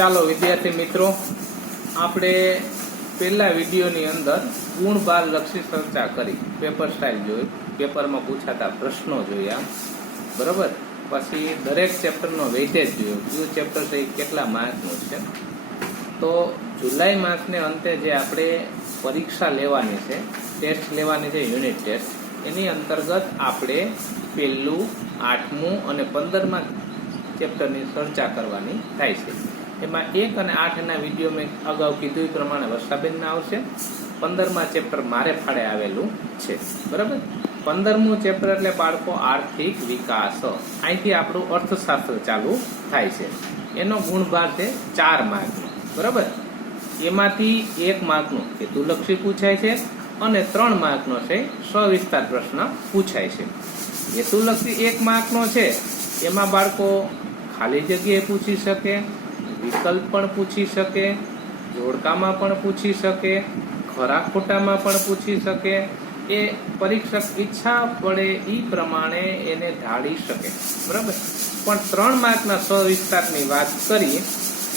ચાલો વિદ્યાર્થી મિત્રો, આપણે પહેલા વિડીયોની અંદર ગુણભાર લક્ષી ચર્ચા કરી, પેપર સ્ટાઇલ જોઈ, પેપરમાં પૂછાતા પ્રશ્નો જોયા, બરાબર. પછી દરેક ચેપ્ટરનો વેઇટેજ જોયો, કયું ચેપ્ટર છે એ કેટલા માર્કનું છે. તો જુલાઈ માસને અંતે જે આપણે પરીક્ષા લેવાની છે, ટેસ્ટ લેવાની છે, યુનિટ ટેસ્ટ, એની અંતર્ગત આપણે પહેલું, 8મું અને 15મા ચેપ્ટરની ચર્ચા કરવાની થાય છે. એમાં 1 અને 8ના વિડીયો મેં અગાઉ કીધું એ પ્રમાણે વર્ષાબેનના આવશે. 15મા ચેપ્ટર મારે ફાળે આવેલું છે, બરાબર. 15મું ચેપ્ટર એટલે બાળકો આર્થિક વિકાસ, અહીંથી આપણું અર્થશાસ્ત્ર ચાલુ થાય છે. એનો ગુણભાર છે 4 માર્કનો, બરાબર. એમાંથી 1 માર્કનો હેતુલક્ષી પૂછાય છે અને 3 માર્કનો છે સવિસ્તાર પ્રશ્ન પૂછાય છે. હેતુલક્ષી 1 માર્કનો છે, એમાં બાળકો ખાલી જગ્યાએ પૂછી શકે, વિકલ્પ પણ પૂછી શકે, જોડકામાં પણ પૂછી શકે, ખરા ખોટામાં પણ પૂછી શકે. એ પરીક્ષક ઈચ્છા પડે એ પ્રમાણે એને ઢાળી શકે, બરાબર. પણ 3 માર્કના સવિસ્તારની વાત કરીએ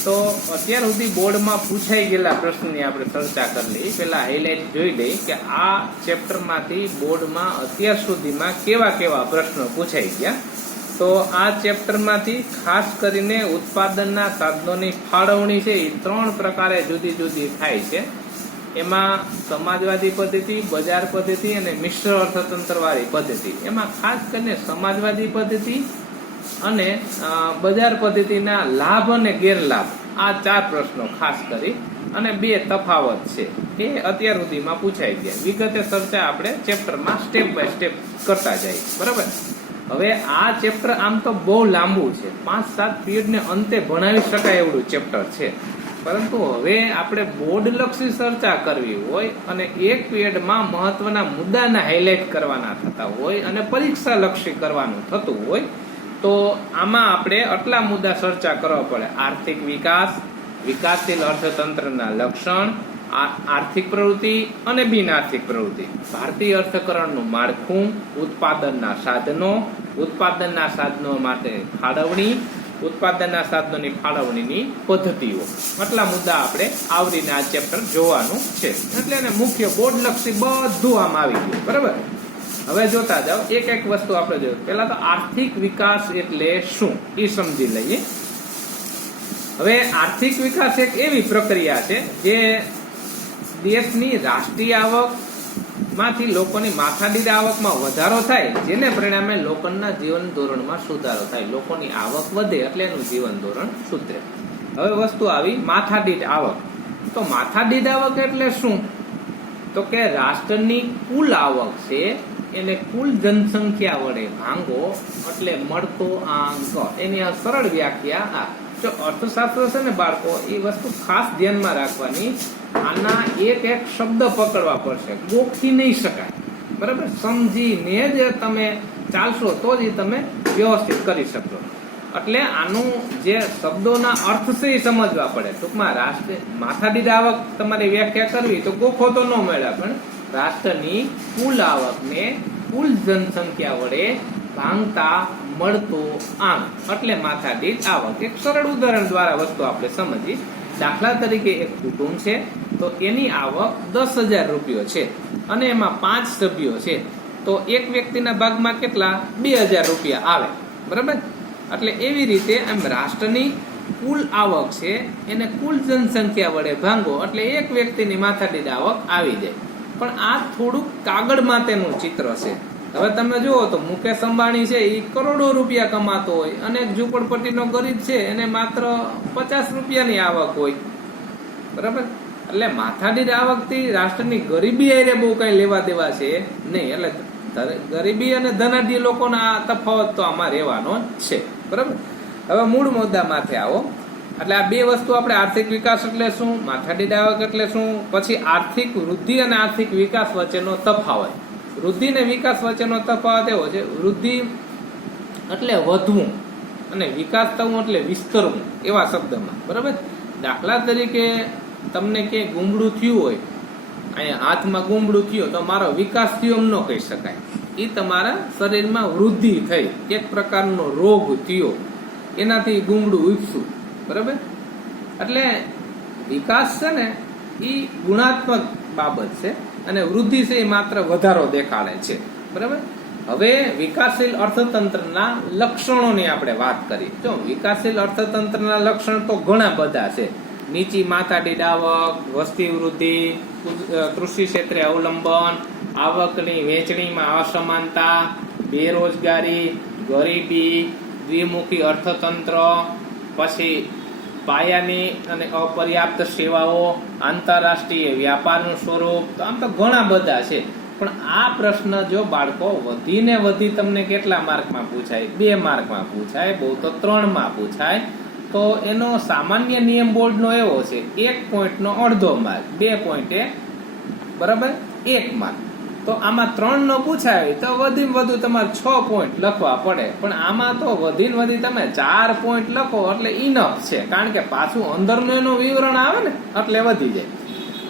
તો અત્યાર સુધી બોર્ડમાં પૂછાઈ ગયેલા પ્રશ્નની આપણે ચર્ચા કરી લઈએ. પહેલા હાઇલાઇટ જોઈ લઈએ કે આ ચેપ્ટરમાંથી બોર્ડમાં અત્યાર સુધીમાં કેવા કેવા પ્રશ્નો પૂછાઈ ગયા. તો આ ચેપ્ટરમાંથી ખાસ કરીને ઉત્પાદનના સાધનોની ફાળવણી છે એ 3 પ્રકારે જુદી જુદી થાય છે. એમાં સમાજવાદી પદ્ધતિ, બજાર પદ્ધતિ અને મિશ્ર અર્થતંત્રવાળી પદ્ધતિ. એમાં ખાસ કરીને સમાજવાદી પદ્ધતિ અને બજાર પદ્ધતિના લાભ અને ગેરલાભ, આ 4 પ્રશ્નો ખાસ કરી અને 2 તફાવત છે એ અત્યાર સુધીમાં પૂછાઈ ગયા. વિગતે ચર્ચા આપણે ચેપ્ટરમાં સ્ટેપ બાય સ્ટેપ કરતા જઈએ, બરાબર. હવે આ ચેપ્ટર આમ તો બહુ લાંબુ છે, 5-7 પીરિયડને અંતે ભણાવી શકાય એવડું ચેપ્ટર છે. પરંતુ હવે આપણે બોર્ડ લક્ષી ચર્ચા કરવી હોય અને એક પીરિયડમાં મહત્વના મુદ્દાના હાઇલાઇટ કરવાના થતા હોય અને પરીક્ષા લક્ષી કરવાનું થતું હોય તો આમાં આપણે આટલા મુદ્દા ચર્ચા કરવા પડે. આર્થિક વિકાસ, વિકાસશીલ અર્થતંત્રના લક્ષણ, આર્થિક પ્રવૃત્તિ અને બિન આર્થિક પ્રવૃત્તિ, ભારતીય અર્થકરણનું માળખું, ઉત્પાદનના સાધનો, ઉત્પાદનના સાધનો માટે ફાળવણી, ઉત્પાદનના સાધનોની ફાળવણીની પદ્ધતિઓ. આટલા મુદ્દા આપણે આવરીને આ ચેપ્ટર જોવાનું છે. એટલે એને મુખ્ય બોર્ડ લક્ષી બધું આમ આવી ગયું, બરાબર. હવે જોતા જાઓ, એક એક વસ્તુ આપણે જોયું. પહેલા તો આર્થિક વિકાસ એટલે શું એ સમજી લઈએ. હવે આર્થિક વિકાસ એક એવી પ્રક્રિયા છે જે દેશની રાષ્ટ્રીય આવક માંથી લોકોની માથાદીઠ આવકમાં વધારો થાય, જેને પરિણામે લોકોના જીવન ધોરણમાં સુધારો થાય. લોકોની આવક વધે એટલે એનું જીવન ધોરણ સુધરે. હવે વસ્તુ આવી માથાદીઠ આવક. તો માથાદીઠ આવક એટલે શું? તો કે રાષ્ટ્રની કુલ આવક છે એને કુલ જનસંખ્યા વડે ભાંગો એટલે મળતો આંક. એની આ સરળ વ્યાખ્યા આ. જો અર્થશાસ્ત્ર છે ને બાળકો, એ વસ્તુ ખાસ ધ્યાનમાં રાખવાની. આના એક એક શબ્દ પકડવા પડશે, ગોખી નહીં શકાય, બરાબર. સમજીને જ તમે ચાલશો તો જ તમે વ્યવસ્થિત કરી શકશો. એટલે આનું જે શબ્દોના અર્થ છે એ સમજવા પડે. ટૂંકમાં રાષ્ટ્ર માથાદીઠ આવક તમારે વ્યાખ્યા કરવી તો ગોખો તો ન મળ્યા, પણ રાષ્ટ્રની કુલ આવકને કુલ જનસંખ્યા વડે ભાંગતા મળતો આંક એટલે માથાદીઠ આવક. એક સરળ ઉદાહરણ દ્વારા વસ્તુ આપણે સમજી. દાખલા તરીકે એક કુટુંબ છે તો એની આવક 10,000 રૂપિયો છે અને એમાં 5 સભ્યો છે. તો એક વ્યક્તિના ભાગમાં કેટલા? 2,000 રૂપિયા આવે, બરાબર. એટલે એવી રીતે એમ રાષ્ટ્રની કુલ આવક છે એને કુલ જનસંખ્યા વડે ભાંગો એટલે એક વ્યક્તિની માથાદીઠ આવક આવી જાય. પણ આ થોડુંક કાગળ માટેનું ચિત્ર છે. હવે તમે જુઓ તો મુકેશ અંબાણી છે એ કરોડો રૂપિયા કમાતો હોય અને એક ઝૂંપડપટ્ટીનો ગરીબ છે એને માત્ર 50 રૂપિયાની આવક હોય, બરાબર. એટલે માથાદીઠ આવકથી રાષ્ટ્રની ગરીબી આરે બહુ કઈ લેવા દેવા છે નહીં. એટલે ગરીબી અને ધનાઢ્ય લોકોના આ તફાવત તો આમાં રહેવાનો જ છે, બરાબર. હવે મૂળ મુદ્દા માથે આવો. એટલે આ 2 વસ્તુ આપણે આર્થિક વિકાસ એટલે શું, માથાદીઠ આવક એટલે શું, પછી આર્થિક વૃદ્ધિ અને આર્થિક વિકાસ વચ્ચેનો તફાવત. વૃદ્ધિ અને વિકાસ વચ્ચેનો તફાવત એવો છે, વૃદ્ધિ એટલે વધવું અને વિકાસ થવું એટલે વિસ્તરવું, એવા શબ્દમાં, બરાબર. દાખલા તરીકે તમને ક્યાંય ગુમડું થયું હોય, અહીંયા હાથમાં ગુમડું થયું તો મારો વિકાસ થયો એમ ન કહી શકાય. એ તમારા શરીરમાં વૃદ્ધિ થઈ, એક પ્રકારનો રોગ થયો, એનાથી ગુમડું ઉપસ્યું, બરાબર. એટલે વિકાસ છે ને એ ગુણાત્મક બાબત છે અને વૃદ્ધિ છે એ માત્ર વધારો દેખાડે છે. બરાબર. હવે વિકાસશીલ અર્થતંત્રના લક્ષણોની આપણે વાત કરી. જો વિકાસશીલ અર્થતંત્રના લક્ષણ તો ઘણા બધા છે. નીચી માથાદીઠ આવક, વસ્તી વૃદ્ધિ, કૃષિ ક્ષેત્રે અવલંબન, આવકની વહેંચણીમાં અસમાનતા, બેરોજગારી, ગરીબી, દ્વિમુખી અર્થતંત્ર, પછી પાયાની અને અપર્યાપ્ત સેવાઓ, આંતરરાષ્ટ્રીય વ્યાપારનું સ્વરૂપ. તો આમ તો ઘણા બધા છે. પણ આ પ્રશ્ન જો બાળકો વધીને વધી તમને કેટલા માર્કમાં પૂછાય? 2 માર્કમાં પૂછાય, બહુ તો 3 માં પૂછાય. તો એનો સામાન્ય નિયમ બોર્ડનો એવો છે 1 પોઈન્ટનો અડધો માર્ક, 2 પોઈન્ટે બરાબર 1 માર્ક. તો આમાં 3 નો પૂછાય તો વધીને વધુ તમારે 6 પોઈન્ટ લખવા પડે. પણ આમાં તો વધીને વધી તમે 4 પોઈન્ટ લખો એટલે ઇનફ છે, કારણ કે પાછું અંદરનું એનું વિવરણ આવે ને એટલે વધી જાય.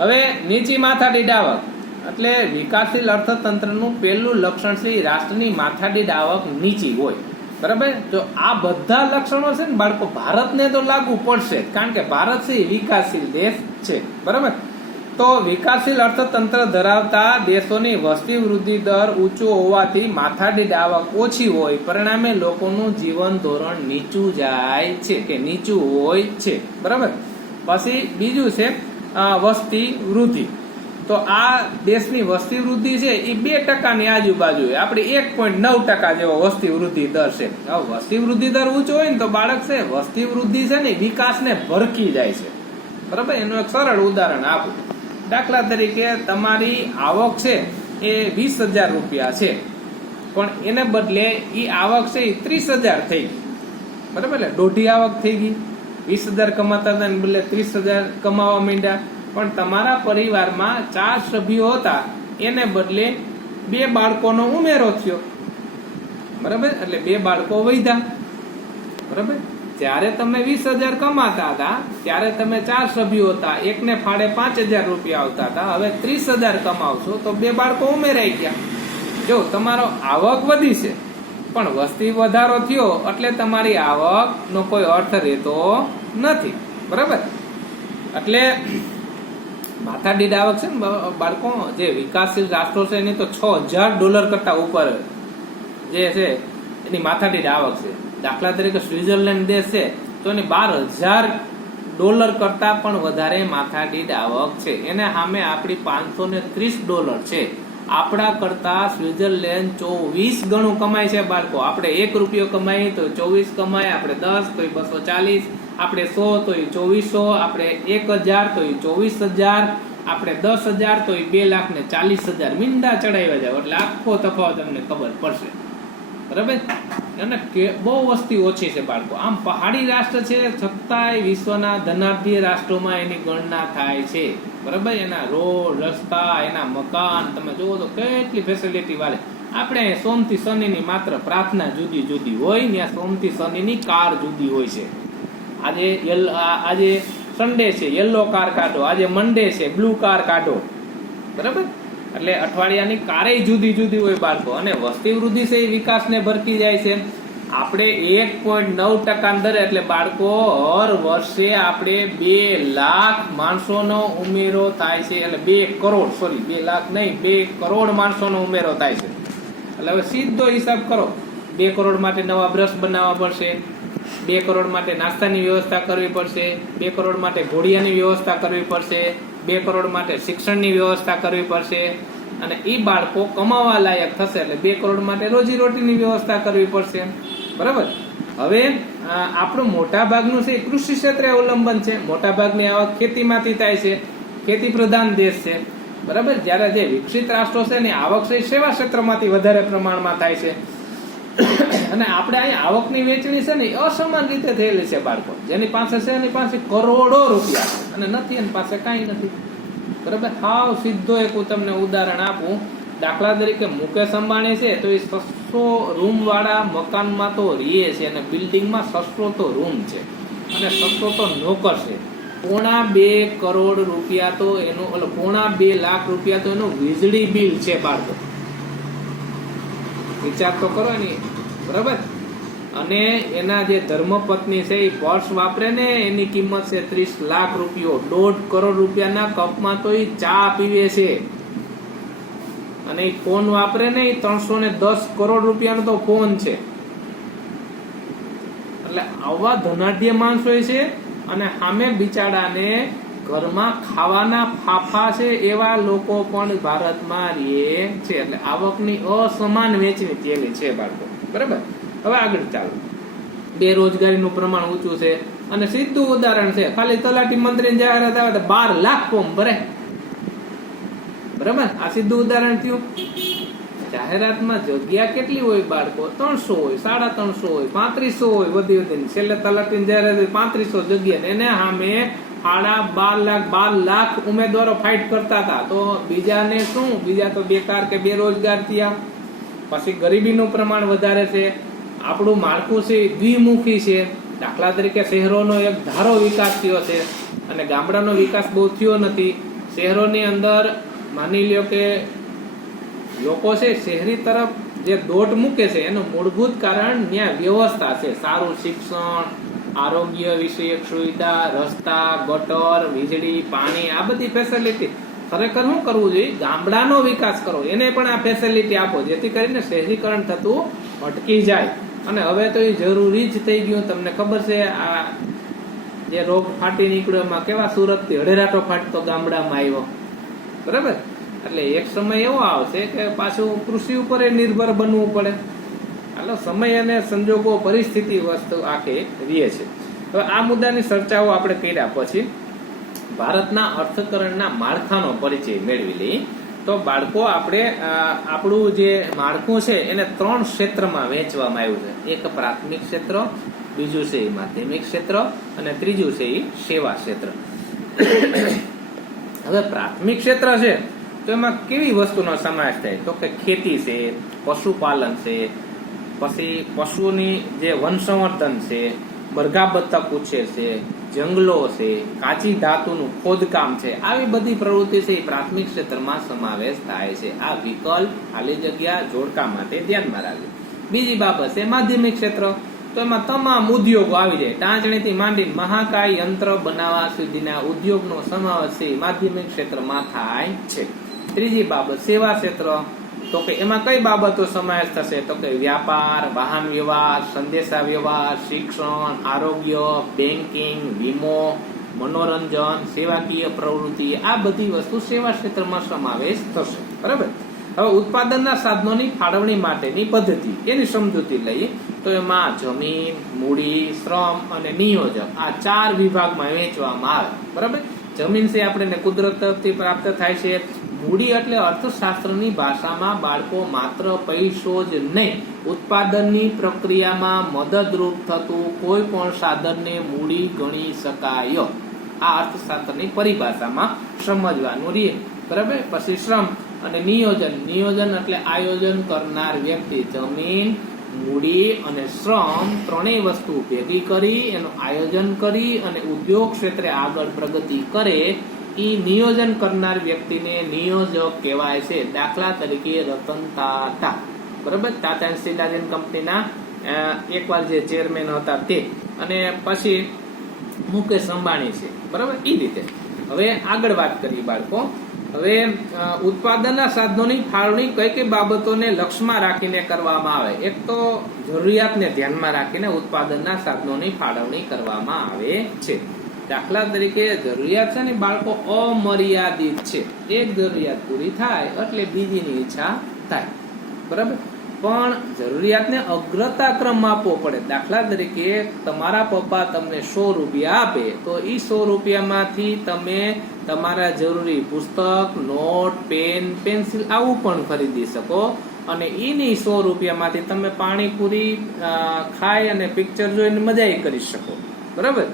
હવે નીચી માથાદીઠ આવક એટલે વિકાસશીલ અર્થતંત્રનું પહેલું લક્ષણ છે રાષ્ટ્રની માથાદીઠ આવક નીચી હોય. બરાબર. તો આ બધા લક્ષણો છે ને બાળકો ભારતને તો લાગુ પડશે, કારણ કે ભારત છે વિકાસશીલ દેશ છે. બરાબર. તો વિકાસશીલ અર્થતંત્ર ધરાવતા દેશોની વસ્તી વૃદ્ધિ દર ઊંચો હોવાથી માથાદીઠ આવક ઓછી હોય, પરિણામે લોકોનું જીવન ધોરણ નીચું જાય છે કે નીચું હોય છે. બરાબર. પછી બીજું છે વસ્તી વૃદ્ધિ. તો આ દેશની વસ્તી વૃદ્ધિ છે એ 2% આજુબાજુ, આપણે 1.9% જેવો વસ્તી વૃદ્ધિ દર છે. વસ્તી વૃદ્ધિ દર ઊંચો હોય ને તો બાળક છે વસ્તી વૃદ્ધિ છે ને વિકાસને ભરકી જાય છે. બરાબર. એનું એક સરળ ઉદાહરણ આપું. દાખલા તરીકે તમારી આવક છે એ 20,000 રૂપિયા છે, પણ એને બદલે એ આવક છે એ 30,000 થઈ ગઈ. બરાબર. એટલે દોઢી આવક થઈ ગઈ. 20,000 કમાતા હતા ને બદલે 30,000 કમાવા માંડ્યા. પણ તમારા પરિવારમાં 4 સભ્યો હતા, એને બદલે 2 બાળકોનો ઉમેરો થયો. બરાબર. એટલે 2 બાળકો વધ્યા. બરાબર. જ્યારે તમે 20,000 કમાતા હતા ત્યારે તમે 4 સભ્યો હતા, એકને ફાળે 5,000 રૂપિયા આવતા હતા. હવે 30,000 કમાવશો તો 2 બાળકો ઉમેરાઈ ગયા. જો તમારો આવક વધી છે પણ વસ્તી વધારો થયો એટલે તમારી આવકનો કોઈ અર્થ રહેતો નથી. બરાબર. એટલે માથાદીઠ આવક છે ને બાળકો, જે વિકાસશીલ રાષ્ટ્રો છે એની તો $6,000 કરતા ઉપર જે છે એની માથાદીઠ આવક છે. દાખલા તરીકે સ્વિટ્ઝરલેન્ડ દેશ છે તો એની $12,000 કરતા પણ વધારે માથાદીઠ આવક છે. એને સામે આપણી $530 છે. આપણા કરતા સ્વિટ્ઝરલેન્ડ 24 ગણું કમાય છે બાળકો. આપણે ₹1 કમાય તો 24 કમાય, આપણે 10 તો 240, આપણે 100 તો 2400, આપણે 1,000 તો 24,000, આપણે 10,000 તો 2,40,000. મીંડા ચડાવ્યા જાવ એટલે આખો તફાવત તમને ખબર પડશે. બરાબર. અને બહુ વસ્તી ઓછી છે બાળકો. આમ પહાડી રાષ્ટ્ર છે છતાંય વિશ્વના ધનાઢ્ય રાષ્ટ્રોમાં એની ગણના થાય છે. બરાબર. એના રોડ, રસ્તા, એના મકાન તમે જુઓ તો કેટલી ફેસિલિટી વાળે. આપણે સોમથી શનિની માત્ર પ્રાર્થના જુદી જુદી હોય, ત્યાં સોમથી શનિની કાર જુદી હોય છે. આજે સન્ડે છે યલો કાર કાઢો, આજે મંડે છે બ્લુ કાર કાઢો. બરાબર. એટલે અઠવાડિયાની કારે જુદી જુદી હોય બાળકો. અને વસ્તી વૃદ્ધિ છે એ વિકાસને ભરકી જાય છે. આપણે 1.9% દરે એટલે બાળકો હર વર્ષે આપણે 2 લાખ માણસોનો ઉમેરો થાય છે. એટલે 2 કરોડ, સોરી 2 લાખ નહીં, 2 કરોડ માણસોનો ઉમેરો થાય છે. એટલે હવે સીધો હિસાબ કરો. 2 કરોડ માટે નવા બ્રશ બનાવવા પડશે, 2 કરોડ માટે નાસ્તાની વ્યવસ્થા કરવી પડશે, 2 કરોડ માટે ઘોડિયાની વ્યવસ્થા કરવી પડશે, 2 કરોડ માટે શિક્ષણની વ્યવસ્થા કરવી પડશે. અને એ બાળકો કમાવા લાયક થશે એટલે 2 કરોડ માટે રોજીરોટીની વ્યવસ્થા કરવી પડશે. બરાબર. હવે આપણું મોટા ભાગનું છે કૃષિ ક્ષેત્રે અવલંબન છે. મોટા ભાગની આવક ખેતીમાંથી થાય છે. ખેતી પ્રધાન દેશ છે. બરાબર. જ્યારે જે વિકસિત રાષ્ટ્રો છે એની આવક છે સેવા ક્ષેત્રમાંથી વધારે પ્રમાણમાં થાય છે. અને આપણે અહીં આવકની વેચણી છે ને અસમાન રીતે થયેલી છે બાળકો. જેની પાસે છે એની પાસે કરોડો રૂપિયા અને નથી એની પાસે કાંઈ નથી. બરાબર. હાવ સીધો એક હું તમને ઉદાહરણ આપું. દાખલા તરીકે મુકેશ અંબાણી છે તો એ 600 રૂમ વાળા મકાનમાં તો રહે છે અને બિલ્ડિંગમાં 600 તો રૂમ છે અને 600 તો નોકર છે. 2.5 કરોડ રૂપિયા તો એનું, 2.5 લાખ રૂપિયા તો એનું વીજળી બિલ છે બાળકો. વિચાર તો કરો ને. બરાબર. અને એના જે ધર્મપત્ની છે એ પર્સ વાપરે ને એની કિંમત છે 30 લાખ રૂપિયો. 1.5 કરોડ રૂપિયાના કપમાં તો એ ચા પીવે છે. અને એ ફોન વાપરે ને એ 310 કરોડ રૂપિયાનો તો ફોન છે. એટલે આવા ધનાઢ્ય માણસો છે. અને સામે બિચારાને ઘરમાં ખાવાના ફાફા છે એવા લોકો પણ ભારતમાં રહે છે. એટલે આવકની અસમાન વહેંચણી થયેલી છે બાળકો. બરાબર. હવે આગળ ચાલો. બેરોજગારીનું પ્રમાણ ઊંચું છે અને સીધું ઉદાહરણ છે. ખાલી તલાટી મંત્રીની જાહેરાત આવે તો 12 લાખ ફોર્મ ભરે. બરાબર. આ સીધું ઉદાહરણ થયું. જાહેરાતમાં જગ્યા કેટલી હોય બાળકો? 300 હોય, 350 હોય, 3500 હોય, વધી વધીને છેલ્લે તલાટીની જાહેરાત 3500 જગ્યા. એને સામે 12 લાખ ઉમેદવારો ફાઇટ કરતા હતા. તો બીજાને શું? બીજા તો બેકાર કે બેરોજગાર થયા. પછી ગરીબીનું પ્રમાણ વધારે છે. આપણું માળખું છે દ્વિમુખી છે. દાખલા તરીકે શહેરોનો એક ધારો વિકાસ થયો છે અને ગામડાનો વિકાસ બહુ થયો નથી. શહેરોની અંદર માની લ્યો કે લોકો છે શહેરી તરફ જે દોટ મૂકે છે એનું મૂળભૂત કારણ ત્યાં વ્યવસ્થા છે. સારું શિક્ષણ, આરોગ્ય વિષયક સુવિધા, રસ્તા, ગટર, વીજળી, પાણી, આ બધી ફેસિલિટી. ખરેખર શું કરવું જોઈએ? ગામડાનો વિકાસ કરો, એને પણ આ ફેસિલિટી આપો જેથી કરીને શહેરીકરણ થતું અટકી જાય. અને હવે તો એ જરૂરી જ થઈ ગયું. તમને ખબર છે આ જે રોગ ફાટી નીકળ્યો એમાં કેવા સુરતથી હડેરાટો ફાટતો ગામડામાં આવ્યો. બરાબર. એટલે એક સમય એવો આવશે કે પાછું કૃષિ ઉપર નિર્ભર બનવું પડે. હાલો, સમય અને સંજોગો પરિસ્થિતિ વસ્તુ આખી રહે છે. હવે આ મુદ્દાની ચર્ચાઓ આપણે કર્યા પછી ભારતના અર્થકરણના માળખાનો પરિચય મેળવી લઈએ. તો બાળકો આપણે આપણું જે માળખું છે એને 3 ક્ષેત્રમાં વહેંચવામાં આવ્યું છે. એક પ્રાથમિક ક્ષેત્ર, બીજું છે માધ્યમિક ક્ષેત્ર અને ત્રીજું છે સેવા ક્ષેત્ર. હવે પ્રાથમિક ક્ષેત્ર છે તો એમાં કેવી વસ્તુનો સમાવેશ થાય? તો કે ખેતી છે, પશુપાલન છે, પછી પશુની જે વંશવર્ધન છે, મરઘા બતક ઉછેર છે, જંગલો છે, કાચી ધાતુનું ખોદકામ છે. આવી બધી પ્રવૃત્તિ છે એ પ્રાથમિક ક્ષેત્રમાં સમાવેશ થાય છે. આ વિકલ્પ, ખાલી જગ્યા, જોડકા માટે ધ્યાનમાં રાખજો. બીજી બાબત છે માધ્યમિક ક્ષેત્ર. તો એમાં તમામ ઉદ્યોગો આવી જાય. ટાંચણીથી માંડી મહાકાય યંત્ર બનાવવા સુધીના ઉદ્યોગનો સમાવેશ છે માધ્યમિક ક્ષેત્રમાં થાય છે. ત્રીજી બાબત સેવા ક્ષેત્ર. તો કે એમાં કઈ બાબતો સમાવેશ થશે? તો કે વ્યાપાર, વાહન વ્યવહાર, સંદેશા વ્યવહાર, શિક્ષણ, આરોગ્ય, બેન્કિંગ, વીમો, મનોરંજન, સેવાકીય પ્રવૃત્તિ, આ બધી વસ્તુ સેવા ક્ષેત્રમાં સમાવેશ થશે. બરાબર. હવે ઉત્પાદનના સાધનોની ફાળવણી માટેની પદ્ધતિ, એની સમજૂતી લઈએ. તો એમાં જમીન, મૂડી, શ્રમ અને નિયોજન, આ 4 વિભાગમાં વહેંચવામાં આવે. બરાબર. જમીન છે આપણને કુદરત તરફથી પ્રાપ્ત થાય છે. મૂડી એટલે અર્થશાસ્ત્રની ભાષામાં બાળકો માત્ર પૈસો જ નહીં, ઉત્પાદનની પ્રક્રિયામાં મદદરૂપ થતું કોઈ પણ સાધનને મૂડી ગણી શકાય. આ અર્થશાસ્ત્રની પરિભાષામાં સમજવાનું રહે. બરાબર. પછી શ્રમ અને નિયોજન. નિયોજન એટલે આયોજન કરનાર વ્યક્તિ. જમીન, મૂડી અને શ્રમ ત્રણેય વસ્તુ ભેગી કરી એનું આયોજન કરી અને ઉદ્યોગ ક્ષેત્રે આગળ પ્રગતિ કરે એ નિયોજન કરનાર વ્યક્તિને નિયોજક કહેવાય છે. દાખલા તરીકે રતન ટાટા. બરાબર. ટાટા એન્ડ શિલાજીન કંપનીના એકવાર જે ચેરમેન હતા તે, અને પછી મુકેશ અંબાણી છે. બરાબર. એ રીતે હવે આગળ વાત કરીએ બાળકો. હવે ઉત્પાદનના સાધનોની ફાળવણી કઈ કઈ બાબતોને લક્ષ્યમાં રાખીને કરવામાં આવે? એક તો જરૂરિયાતને ધ્યાનમાં રાખીને ઉત્પાદનના સાધનોની ફાળવણી કરવામાં આવે છે. દાખલા તરીકે જરૂરિયાત છે ને બાળકો અમર્યાદિત છે. એક જરૂરિયાત પૂરી થાય એટલે બીજીની ઈચ્છા થાય. બરાબર. પણ જરૂરિયાતને અગ્રતા ક્રમ આપવો પડે. દાખલા તરીકે તમારા પપ્પા તમને 100 રૂપિયા આપે તો એ 100 રૂપિયામાંથી તમે તમારા જરૂરી પુસ્તક, નોટ, પેન, પેન્સિલ આવું પણ ખરીદી શકો. અને એની 100 રૂપિયામાંથી તમે પાણીપુરી ખાઈ અને પિક્ચર જોઈને મજા કરી શકો. બરાબર.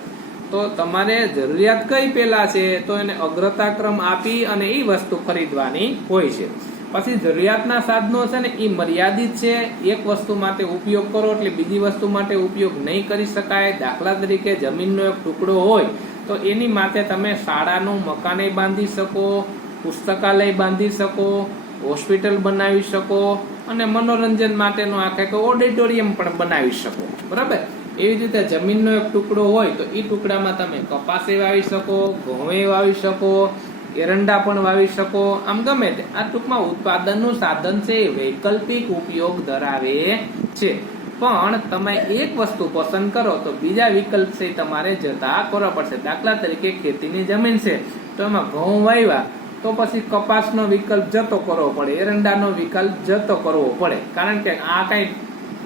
તો તમારે જરૂરિયાત કઈ પેલા છે તો એને અગ્રતા ક્રમ આપી અને એ વસ્તુ ખરીદવાની હોય છે. પછી જરૂરિયાતના સાધનો છે ને એ મર્યાદિત છે. એક વસ્તુ માટે ઉપયોગ કરો એટલે બીજી વસ્તુ માટે ઉપયોગ નહીં કરી શકાય. દાખલા તરીકે જમીનનો એક ટુકડો હોય તો એની માટે તમે શાળાનું મકાને બાંધી શકો, પુસ્તકાલય બાંધી શકો, હોસ્પિટલ બનાવી શકો અને મનોરંજન માટેનો આખે ઓડિટોરિયમ પણ બનાવી શકો. બરાબર. એવી રીતે જમીનનો એક ટુકડો હોય તો એ ટુકડામાં તમે કપાસે વાવી શકો, ઘઉં વાવી શકો, એરંડા પણ વાવી શકો. આમ ગમે તે આ ટૂંકમાં ઉત્પાદનનું સાધન છે એ વૈકલ્પિક ઉપયોગ ધરાવે છે. પણ તમે એક વસ્તુ પસંદ કરો તો બીજા વિકલ્પ છે તમારે જતા કરવા પડશે. દાખલા તરીકે ખેતીની જમીન છે તો એમાં ઘઉં વાવ્યા તો પછી કપાસનો વિકલ્પ જતો કરવો પડે, એરંડાનો વિકલ્પ જતો કરવો પડે. કારણ કે આ કઈ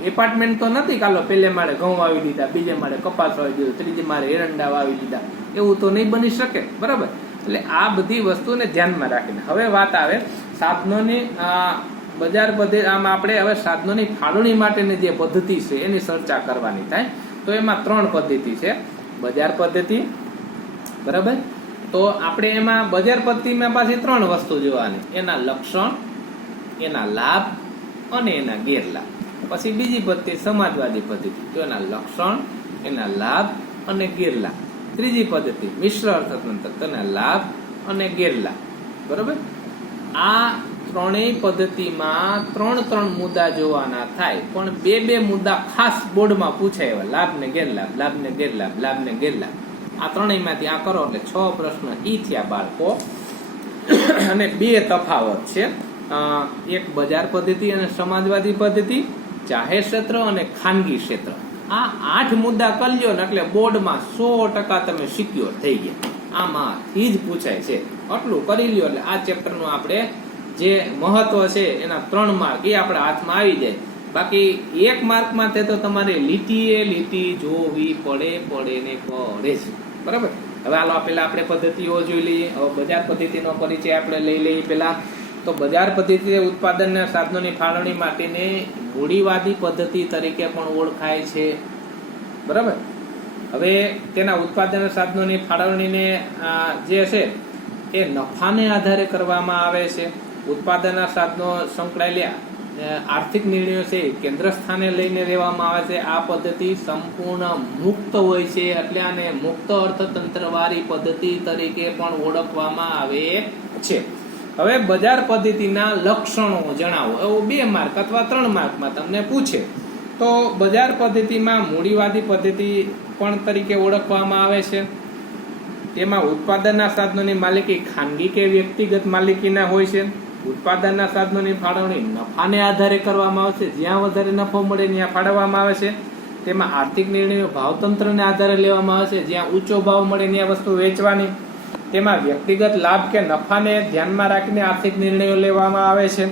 એપાર્ટમેન્ટ તો નથી કાલો પેલે માળે ઘઉં વાવી દીધા, બીજે માળે કપાસ વાવી દીધું, ત્રીજે માળે એરંડા વાવી દીધા, એવું તો નહીં બની શકે. બરાબર. એટલે આ બધી વસ્તુને ધ્યાનમાં રાખીને હવે વાત આવે સાધનોની બજાર પદ્ધતિ. આમ આપણે હવે સાધનોની ફાળવણી માટેની જે પદ્ધતિ છે એની ચર્ચા કરવાની થાય. તો એમાં 3 પદ્ધતિ છે. બજાર પદ્ધતિ, બરાબર. તો આપણે એમાં બજાર પદ્ધતિમાં પાછી 3 વસ્તુ જોવાની, એના લક્ષણ, એના લાભ અને એના ગેરલાભ. પછી બીજી પદ્ધતિ સમાજવાદી પદ્ધતિ, તો એના લક્ષણ, એના લાભ અને ગેરલાભ. ત્રીજી પદ્ધતિ મિશ્ર અર્થતંત્ર, તેના લાભ અને ગેરલાભ. બરાબર. આ ત્રણેય પદ્ધતિમાં 3 મુદ્દા જોવાના થાય, પણ 2 મુદ્દા ખાસ બોર્ડમાં પૂછાય, લાભ ને ગેરલાભ, લાભ ને ગેરલાભ, લાભ ને ગેરલાભ. આ ત્રણેયમાંથી આ કરો એટલે 6 પ્રશ્ન ઈ થયા બાળકો. અને 2 તફાવત છે, એક બજાર પદ્ધતિ અને સમાજવાદી પદ્ધતિ, જાહેર ક્ષેત્ર અને ખાનગી ક્ષેત્ર. આ 8 મુદ્દા કરી લ્યો ને એટલે બોર્ડમાં 100% તમે સિક્યોર થઈ ગયા. આમાંથી જ પૂછાય છે. આટલું કરી લ્યો એટલે આ ચેપ્ટરનું આપણે જે મહત્વ છે એના 3 માર્ક એ આપણા હાથમાં આવી જાય. બાકી 1 માર્કમાં તો તમારે લીટી જોવી પડે ને પડે છે. બરાબર. હવે હાલો પેલા આપણે પદ્ધતિઓ જોઈ લઈએ. હવે બજાર પદ્ધતિનો પરિચય આપણે લઈ લઈએ પેલા. તો બજાર પદ્ધતિ ઉત્પાદનના સાધનોની ફાળવણી માટેની મૂડીવાદી પદ્ધતિ તરીકે પણ ઓળખાય છે. બરાબર. હવે તેના ઉત્પાદન સાધનોની ફાળવણીને જે છે એ નફાને આધારે કરવામાં આવે છે. ઉત્પાદનના સાધનો સંકળાયેલા આર્થિક નિર્ણયો છે કેન્દ્ર સ્થાને લઈને લેવામાં આવે છે. આ પદ્ધતિ સંપૂર્ણ મુક્ત હોય છે, એટલે આને મુક્ત અર્થતંત્ર વાળી પદ્ધતિ તરીકે પણ ઓળખવામાં આવે છે. હવે બજાર પદ્ધતિના લક્ષણો જણાવો, એવું 2 માર્ક અથવા 3 માર્કમાં તમને પૂછે તો બજાર પદ્ધતિમાં મૂડીવાદી પદ્ધતિ પણ તરીકે ઓળખવામાં આવે છે. તેમાં ઉત્પાદનના સાધનોની માલિકી ખાનગી કે વ્યક્તિગત માલિકીના હોય છે. ઉત્પાદનના સાધનોની ફાળવણી નફાને આધારે કરવામાં આવે છે, જ્યાં વધારે નફો મળે ત્યાં ફાળવવામાં આવે છે. તેમાં આર્થિક નિર્ણયો ભાવતંત્રને આધારે લેવામાં આવે છે, જ્યાં ઊંચો ભાવ મળે ત્યાં વસ્તુ વેચવાની. તેમાં વ્યક્તિગત લાભ કે નફાને ધ્યાનમાં રાખીને આર્થિક નિર્ણયો લેવામાં આવે છે.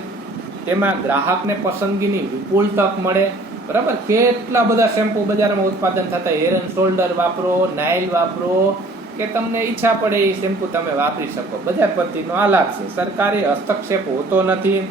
તેમાં ગ્રાહકને પસંદગીની વિપુલ તક મળે. બરાબર. કેટલા બધા શેમ્પુ બજારમાં ઉત્પાદન થતા, હેર એન્ડ શોલ્ડર વાપરો, નાઇલ વાપરો, કે તમને ઈચ્છા પડે એ શેમ્પુ તમે વાપરી શકો. બજાર પદ્ધતિનો આ લાભ છે. સરકારી હસ્તક્ષેપ હોતો નથી.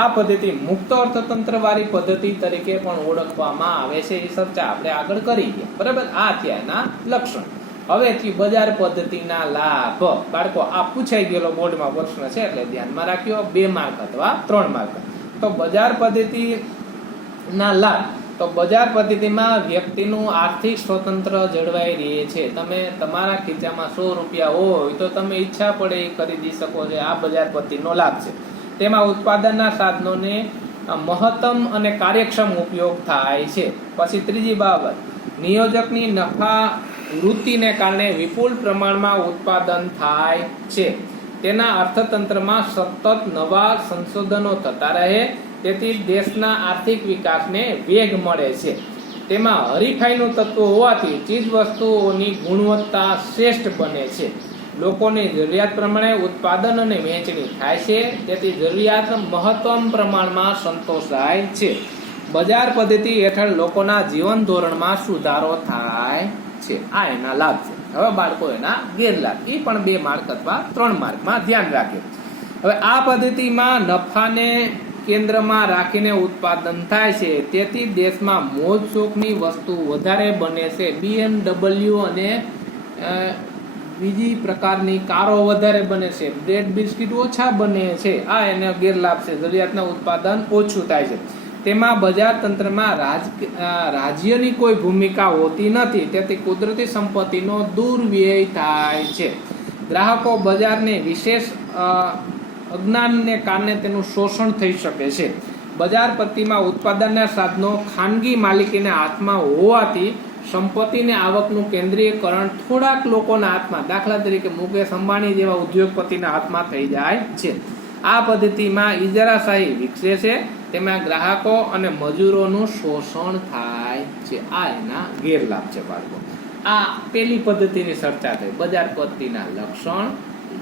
આ પદ્ધતિ મુક્ત અર્થતંત્ર વાળી પદ્ધતિ તરીકે પણ ઓળખવામાં આવે છે. એ ચર્ચા આપણે આગળ કરી ગયા. બરાબર. આ થયા એના લક્ષણ. હવેથી બજાર પદ્ધતિના લાભ. બાળકો આ પૂછાઈ ગયેલો બોર્ડમાં પ્રશ્ન છે એટલે ધ્યાનમાં રાખ્યો. 2 માર્ક અથવા 3 માર્ક. તો બજાર પદ્ધતિના લાભ. તો બજાર પદ્ધતિમાં વ્યક્તિનું આર્થિક સ્વતંત્ર જળવાઈ રહે છે. તમે તમારા ખીચામાં 100 રૂપિયા હોય તો તમે ઈચ્છા પડે એ ખરીદી શકો છો. આ બજાર પદ્ધતિનો લાભ છે. તેમાં ઉત્પાદનના સાધનોને મહત્તમ અને કાર્યક્ષમ ઉપયોગ થાય છે. પછી ત્રીજી બાબત, નિયોજકની નફા વૃત્તિને કારણે વિપુલ પ્રમાણમાં ઉત્પાદન થાય છે. તેના અર્થતંત્રમાં સતત નવા સંશોધનો થતા રહે, તેથી દેશના આર્થિક વિકાસને વેગ મળે છે. તેમાં હરીફાઈનું તત્વ હોવાથી ચીજ વસ્તુઓની ગુણવત્તા શ્રેષ્ઠ બને છે. લોકોની જરૂરિયાત પ્રમાણે ઉત્પાદન અને વહેંચણી થાય છે, તેથી જરૂરિયાત મહત્તમ પ્રમાણમાં સંતોષાય છે. બજાર પદ્ધતિ હેઠળ લોકોના જીવન ધોરણમાં સુધારો થાય છે. આ એના લાભ છે. હવે બાળકો એના ગેરલાભ, એ પણ 2 માર્ક અથવા 3 માર્કમાં ધ્યાન રાખે. હવે આ પદ્ધતિમાં નફાને કેન્દ્રમાં રાખીને ઉત્પાદન થાય છે, તેથી દેશમાં મોજ શોખની વસ્તુ વધારે બને છે. BMW અને બીજી પ્રકારની કારો વધારે બને છે. બ્રેડ બિસ્કિટ ઓછા બને છે. આ એનો ગેરલાભ છે. જરૂરિયાતનું ઉત્પાદન ઓછું થાય છે. તેમાં બજાર તંત્રમાં રાજ્યની કોઈ ભૂમિકા હોતી નથી, તેથી કુદરતી સંપત્તિનો દુર્વ્યય થાય છે. ગ્રાહકો બજારને વિશેષ અજ્ઞાનને કારણે તેનું શોષણ થઈ શકે છે. બજાર પટ્ટીમાં ઉત્પાદનના સાધનો ખાનગી માલિકીના હાથમાં હોવાથી સંપત્તિ અને આવકનું કેન્દ્રીયકરણ થોડાક લોકોના હાથમાં, દાખલા તરીકે મુકેશ અંબાણી જેવા ઉદ્યોગપતિના હાથમાં થઈ જાય છે. આ પદ્ધતિમાં ઇજારાશાહી વિકસે છે, તેમાં ગ્રાહકો અને મજૂરોનું શોષણ થાય છે. આ એના ગેરલાભ છે બાળકો. આ પેલી પદ્ધતિની ચર્ચા થઈ, બજાર પદ્ધતિના લક્ષણ,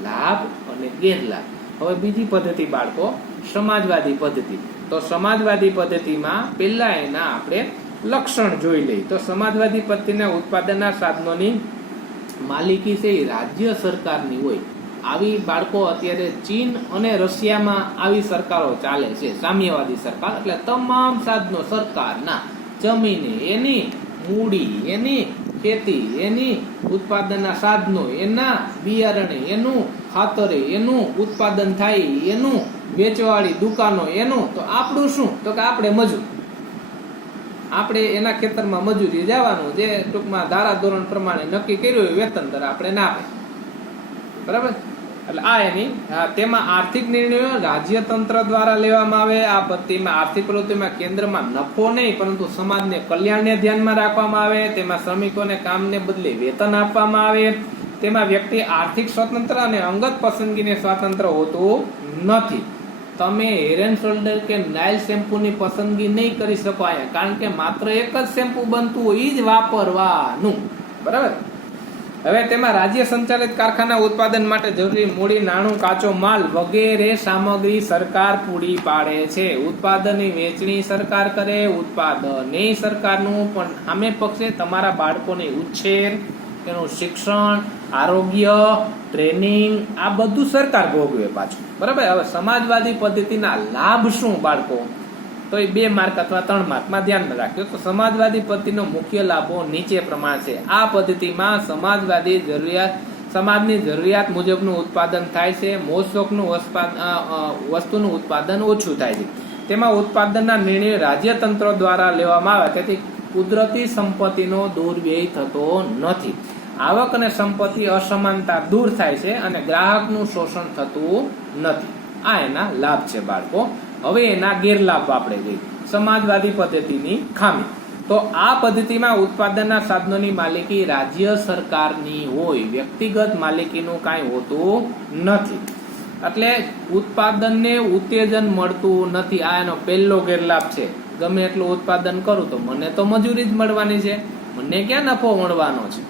લાભ અને ગેરલાભ. હવે બીજી પદ્ધતિ બાળકો સમાજવાદી પદ્ધતિ. તો સમાજવાદી પદ્ધતિમાં પહેલા એના આપણે લક્ષણ જોઈ લઈએ. તો સમાજવાદી પદ્ધતિના ઉત્પાદનના સાધનોની માલિકી છે એ રાજ્ય સરકારની હોય. આવી બાળકો અત્યારે ચીન અને રશિયામાં આવી સરકારો ચાલે છે, સામ્યવાદી સરકાર. એટલે તમામ સાધનો સરકારના, જમીને એની, મૂડી એની, ખેતી એની, ઉત્પાદનના સાધનો એના, બિયારણે એનું, ખાતરે એનું, ઉત્પાદન થાય એનું, વેચવાળી દુકાનો એનું. તો આપણું શું? તો કે આપણે મજૂર, આપણે એના ખેતરમાં મજૂરી જવાનું, જે ટૂંકમાં ધારાધોરણ પ્રમાણે નક્કી કર્યું હોય વેતન દર આપણે ના આપે. બરાબર? એટલે આ એની તેમાં આર્થિક નિર્ણયો રાજ્ય તંત્ર દ્વારા લેવામાં આવે. આ પદ્ધતિમાં આર્થિક પ્રવૃત્તિમાં કેન્દ્રમાં નફો નહીં પરંતુ સમાજને કલ્યાણને ધ્યાનમાં રાખવામાં આવે. તેમાં શ્રમિકોને કામને બદલે વેતન આપવામાં આવે. તેમાં વ્યક્તિ આર્થિક સ્વતંત્ર અને અંગત પસંદગીને સ્વાતંત્ર્ય હોતું નથી. તમે હેર એન્ડ શોલ્ડર કે નાઇલ શેમ્પૂની પસંદગી નહીં કરી શકો અહીંયા, કારણ કે માત્ર એક જ શેમ્પુ બનતું હોય, એ જ વાપરવાનું. બરાબર? હવે તેમાં રાજ્ય સંચાલિત કારખાના ઉત્પાદન માટે જરૂરી મૂડી, નાણું, કાચો માલ વગેરે સામગ્રી સરકાર પૂરી પાડે છે. ઉત્પાદનની વેચણી સરકાર કરે, ઉત્પાદન એ સરકારનું, પણ સામે પક્ષે તમારા બાળકોને ઉછેર, એનું શિક્ષણ, આરોગ્ય, ટ્રેનિંગ, આ બધું સરકાર ભોગવે પાછું. બરાબર? હવે સમાજવાદી પદ્ધતિના લાભ શું બાળકો? તો એ 2 માર્ક અથવા 3 માર્કમાં ધ્યાનમાં રાખ્યો. તો સમાજવાદી પદ્ધતિનો મુખ્ય લાભો નીચે પ્રમાણે છે. આ પદ્ધતિમાં સમાજની જરૂરિયાત મુજબનું ઉત્પાદન થાય છે. મોજશોખનું વસ્તુનું ઉત્પાદન ઓછું થાય છે. તેમાં ઉત્પાદનના નિર્ણય રાજ્ય તંત્ર દ્વારા લેવામાં આવે, તેથી કુદરતી સંપત્તિનો દુર્વ્યય થતો નથી. આવક અને સંપત્તિ અસમાનતા દૂર થાય છે અને ગ્રાહકનું શોષણ થતું નથી. આ એના લાભ છે બાળકો. હવે એના ગેરલાભ આપણે જોઈએ. સમાજવાદી પદ્ધતિની ખામી. તો આ પદ્ધતિમાં ઉત્પાદનના સાધનોની માલિકી રાજ્ય સરકારની હોય, વ્યક્તિગત માલિકીનું કાંઈ હોતું નથી. એટલે ઉત્પાદનને ઉત્તેજન મળતું નથી. આ એનો પહેલો ગેરલાભ છે. ગમે એટલું ઉત્પાદન કરું તો મને તો મજૂરી જ મળવાની છે, મને ક્યાં નફો મળવાનો છે.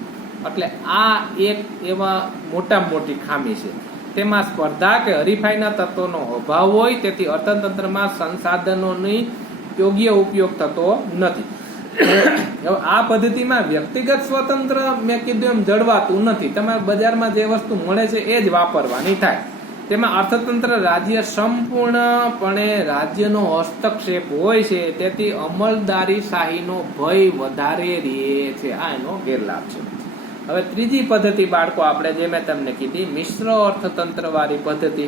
એટલે આ એક એવા મોટામાં મોટી ખામી છે. તેમાં સ્પર્ધા કે હરીફાઈના તત્વોનો અભાવ હોય, તેથી અર્થતંત્રમાં સંસાધનોની યોગ્ય ઉપયોગ થતો નથી. આ પદ્ધતિમાં વ્યક્તિગત સ્વતંત્ર મેં કીધું એમ જળવાતું નથી. તમારે બજારમાં જે વસ્તુ મળે છે એ જ વાપરવાની થાય. તેમાં અર્થતંત્ર રાજ્ય સંપૂર્ણપણે રાજ્યનો હસ્તક્ષેપ હોય છે, તેથી અમલદારી શાહીનો ભય વધારે રહે છે. આ એનો ગેરલાભ છે. હવે ત્રીજી પદ્ધતિ બાળકો આપણે જે મેં તમને કીધી, મિશ્ર અર્થતંત્ર વાળી પદ્ધતિ.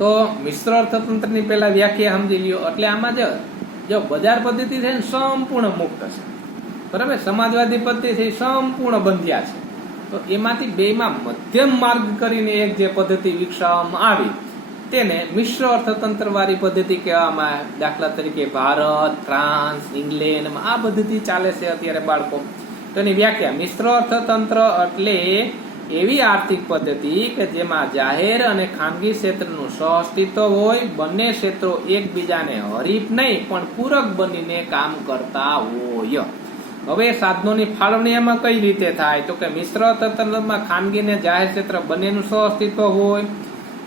તો મિશ્ર અર્થતંત્રની પહેલા વ્યાખ્યા સમજી લ્યો. એટલે આમાં જો બજાર પદ્ધતિ છે ને સંપૂર્ણ મુક્ત છે, બરાબર. સમાજવાદી પદ્ધતિ છે સંપૂર્ણ બંધ્યા છે. તો એમાંથી બેમાં મધ્યમ માર્ગ કરીને એક જે પદ્ધતિ વિકસાવવામાં આવી તેને મિશ્ર અર્થતંત્ર વાળી પદ્ધતિ કહેવામાં આવે. દાખલા તરીકે ભારત, ફ્રાન્સ, ઇંગ્લેન્ડ, આ પદ્ધતિ ચાલે છે અત્યારે બાળકો. તો એની વ્યાખ્યા, મિશ્ર અર્થતંત્ર એટલે એવી આર્થિક પદ્ધતિ કે જેમાં જાહેર અને ખાનગી ક્ષેત્રનું સહઅસ્તિત્વ હોય. બંને ક્ષેત્રો એકબીજાને હરીફ નહીં પણ પૂરક બનીને કામ કરતા હોય. હવે સાધનોની ફાળવણી એમાં કઈ રીતે થાય? તો કે મિશ્ર અર્થતંત્રમાં ખાનગી અને જાહેર ક્ષેત્ર બંનેનું સહઅસ્તિત્વ હોય.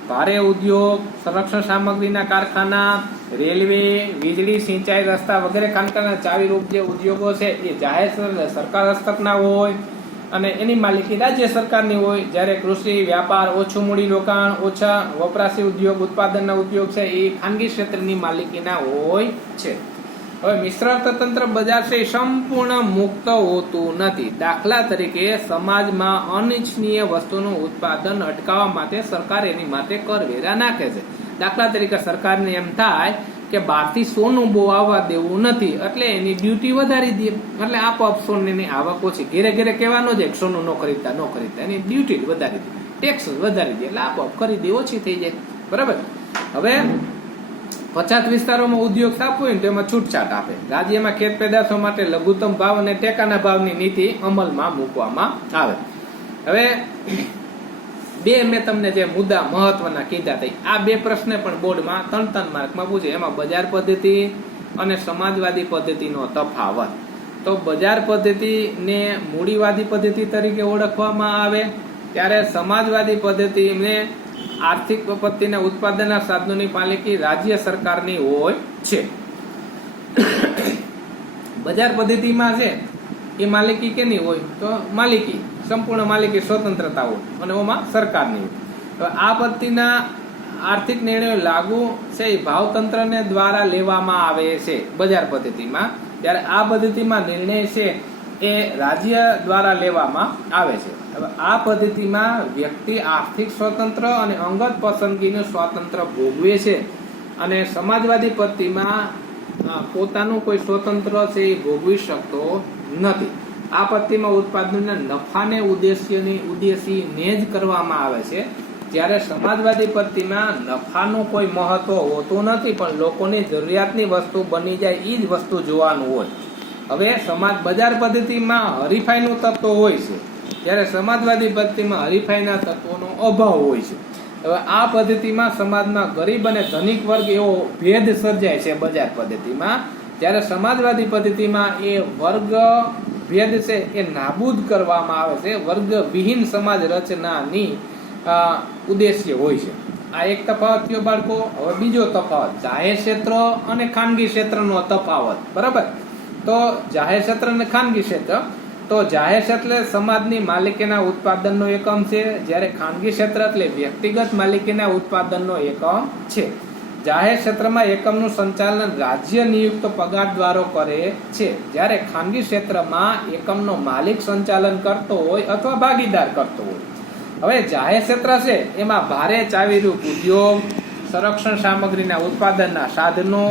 ભારે ઉદ્યોગ, સંરક્ષણ સામગ્રીના કારખાના, રેલવે, વીજળી, સિંચાઈ, રસ્તા વગેરે ખાનકાના ચાવીરૂપ જે ઉદ્યોગો છે એ જાહેર સરકાર હસ્તકના હોય અને એની માલિકી રાજ્ય સરકારની હોય. જ્યારે કૃષિ, વ્યાપાર, ઓછું મૂડી રોકાણ, ઓછા વપરાશી ઉદ્યોગ, ઉત્પાદનના ઉદ્યોગ છે એ ખાનગી ક્ષેત્રની માલિકીના હોય છે. હવે મિશ્ર અર્થતંત્ર બજાર છે સંપૂર્ણ મુક્ત હોતું નથી. દાખલા તરીકે સમાજમાં અનિચ્છનીય વસ્તુનું ઉત્પાદન અટકાવવા માટે સરકાર એની માટે કરવેરા નાખે છે. દાખલા તરીકે સરકારને એમ થાય કે બહારથી સોનું બહુ આવવા દેવું નથી, એટલે એની ડ્યુટી વધારી દે, એટલે આપોઆપ સોનની આવક ઓછી. ઘેરે ઘેરે કહેવાનો છે સોનું ન ખરીદતા, એની ડ્યુટી વધારી દે, ટેક્સ વધારી દે, એટલે આપોઆપ ખરીદી ઓછી થઈ જાય. બરાબર. હવે પછાત વિસ્તારોમાં ઉદ્યોગ સ્થાપવું હોય ને તેમાં છૂટછાટ આપે. રાજ્યમાં ખેત પેદાશો માટે લઘુત્તમ ભાવ અને ટેકાના ભાવની નીતિ અમલમાં મૂકવામાં આવે. હવે બે મેં તમને જે મુદ્દા મહત્વના કીધા હતા, આ બે પ્રશ્ન પણ બોર્ડમાં 3 માર્કમાં પૂછે. એમાં બજાર પદ્ધતિ અને સમાજવાદી પદ્ધતિનો તફાવત. તો બજાર પદ્ધતિને મૂડીવાદી પદ્ધતિ તરીકે ઓળખવામાં આવે, ત્યારે સમાજવાદી પદ્ધતિને આર્થિક પ્રપત્તિના ઉત્પાદનના સાધનોની માલિકી રાજ્ય સરકારની હોય છે. બજાર પદ્ધતિમાં છે એ માલિકી કેની હોય? તો માલિકી સંપૂર્ણ માલિકી સ્વતંત્રતા હોય અને ઓમાં સરકારની હોય. તો આ પદ્ધતિના આર્થિક નિર્ણયો લાગુ છે એ ભાવતંત્રને દ્વારા લેવામાં આવે છે બજાર પદ્ધતિમાં. ત્યારે આ પદ્ધતિમાં નિર્ણય છે એ રાજ્ય દ્વારા લેવામાં આવે છે. હવે આ પદ્ધતિમાં વ્યક્તિ આર્થિક સ્વતંત્ર અને અંગત પસંદગીનું સ્વાતંત્ર્ય ભોગવે છે, અને સમાજવાદી પદ્ધતિમાં પોતાનું કોઈ સ્વતંત્ર છે એ ભોગવી શકતો નથી. આ પદ્ધતિમાં ઉત્પાદનના નફાને ઉદ્દેશીને જ કરવામાં આવે છે, જ્યારે સમાજવાદી પદ્ધતિમાં નફાનું કોઈ મહત્વ હોતું નથી, પણ લોકોની જરૂરિયાતની વસ્તુ બની જાય એ જ વસ્તુ જોવાનું હોય. હવે બજાર પદ્ધતિમાં હરીફાઈનું તત્વ હોય છે, જ્યારે સમાજવાદી પદ્ધતિમાં હરીફાઈના તત્વોનો અભાવ હોય છે. હવે આ પદ્ધતિમાં સમાજમાં ગરીબ અને ધનિક વર્ગ એવો ભેદ સર્જાય છે બજાર પદ્ધતિમાં, જ્યારે સમાજવાદી પદ્ધતિમાં એ વર્ગ ભેદ છે એ નાબૂદ કરવામાં આવે છે. વર્ગ વિહીન સમાજ રચનાની ઉદ્દેશ્ય હોય છે. આ એક તફાવત થયો બાળકો. હવે બીજો તફાવત જાહેર ક્ષેત્ર અને ખાનગી ક્ષેત્રનો તફાવત. બરાબર? તો જાહેર ક્ષેત્ર અને ખાનગી ક્ષેત્ર, તો જાહેર ક્ષેત્ર સમાજની માલિકીના ઉત્પાદનનો એકમ છે, જ્યારે ખાનગી ક્ષેત્ર એટલે વ્યક્તિગત માલિકીના ઉત્પાદનનો એકમ છે. જાહેર ક્ષેત્રમાં એકમનું સંચાલન રાજ્ય નિયુક્ત પગારદારો કરે છે, જ્યારે ખાનગી ક્ષેત્રમાં એકમનો માલિક સંચાલન કરતો હોય અથવા ભાગીદાર કરતો હોય. હવે જાહેર ક્ષેત્ર છે એમાં ભારે ચાવીરૂપ ઉદ્યોગ, સંરક્ષણ સામગ્રીના ઉત્પાદનના સાધનો,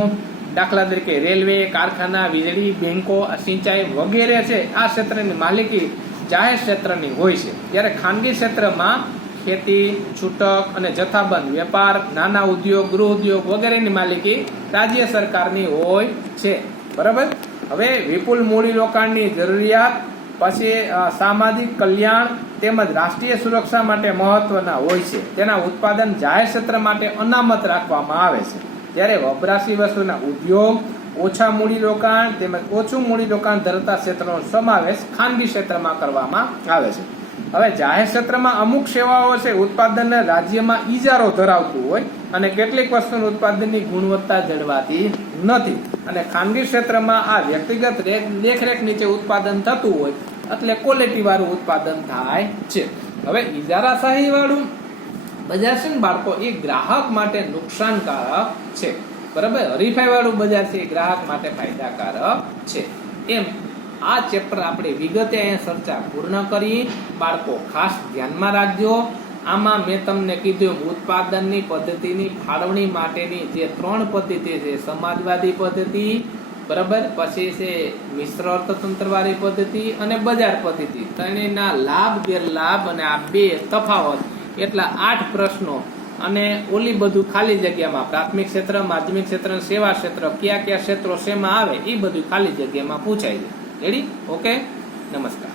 દાખલા તરીકે રેલવે, કારખાના, વીજળી, બેંકો, સિંચાઈ વગેરે છે, આ ક્ષેત્રની માલિકી જાહેર ક્ષેત્રની હોય છે. જ્યારે ખાનગી ક્ષેત્રમાં ખેતી, છૂટક અને જથ્થાબંધ વેપાર, નાના ઉદ્યોગ, ગૃહ ઉદ્યોગ વગેરેની માલિકી રાજ્ય સરકારની હોય છે. બરાબર? હવે વિપુલ મૂડીરોકાણની જરૂરિયાત, પછી સામાજિક કલ્યાણ તેમજ રાષ્ટ્રીય સુરક્ષા માટે મહત્વના હોય છે. તેના ઉત્પાદન જાહેર ક્ષેત્ર માટે અનામત રાખવામાં આવે છે, ત્યારે વપરાશી વસ્તુના ઉદ્યોગ, ઓછા મૂડીરોકાણ તેમજ ઓછું મૂડીરોકાણ ધરાવતા ક્ષેત્રનો સમાવેશ ખાનગી ક્ષેત્રમાં કરવામાં આવે છે. હવે જાહેર ક્ષેત્રમાં અમુક સેવાઓ છે ઉત્પાદન રાજ્યમાં ઇજારો ધરાવતું હોય, અને કેટલીક વસ્તુનું ઉત્પાદનની ગુણવત્તા જળવાતી નથી, અને ખાનગી ક્ષેત્રમાં આ વ્યક્તિગત દેખરેખ નીચે ઉત્પાદન થતું હોય, એટલે ક્વોલિટી વાળું ઉત્પાદન થાય છે. હવે ઇજારાશાહી વાળું બજાર છે ને બાળકો, એ ગ્રાહક માટે નુકસાનકારક છે. બરાબર? હરીફાઈ વાળું બજાર છે એ ગ્રાહક માટે ફાયદાકારક છે. એમ આ ચેપ્ટર આપણે વિગતે અહીંયા ચર્ચા પૂર્ણ કરી. બાળકો ખાસ ધ્યાનમાં રાખજો. આમાં મેં તમને કીધું ઉત્પાદનની પદ્ધતિની ફાળવણી માટેની જે 3 પદ્ધતિ છે, સમાજવાદી પદ્ધતિ, બરાબર, પછી છે મિશ્ર અર્થતંત્રવાળી પદ્ધતિ અને બજાર પદ્ધતિ, ત્રણેયના લાભ, ગેરલાભ અને આ 2 તફાવત, એટલા 8 પ્રશ્નો, અને ઓલી બધું ખાલી જગ્યામાં પ્રાથમિક ક્ષેત્ર, માધ્યમિક ક્ષેત્ર, સેવા ક્ષેત્ર, કયા કયા ક્ષેત્રો શેમાં આવે એ બધું ખાલી જગ્યામાં પૂછાય છે. રેડી? ઓકે, નમસ્કાર.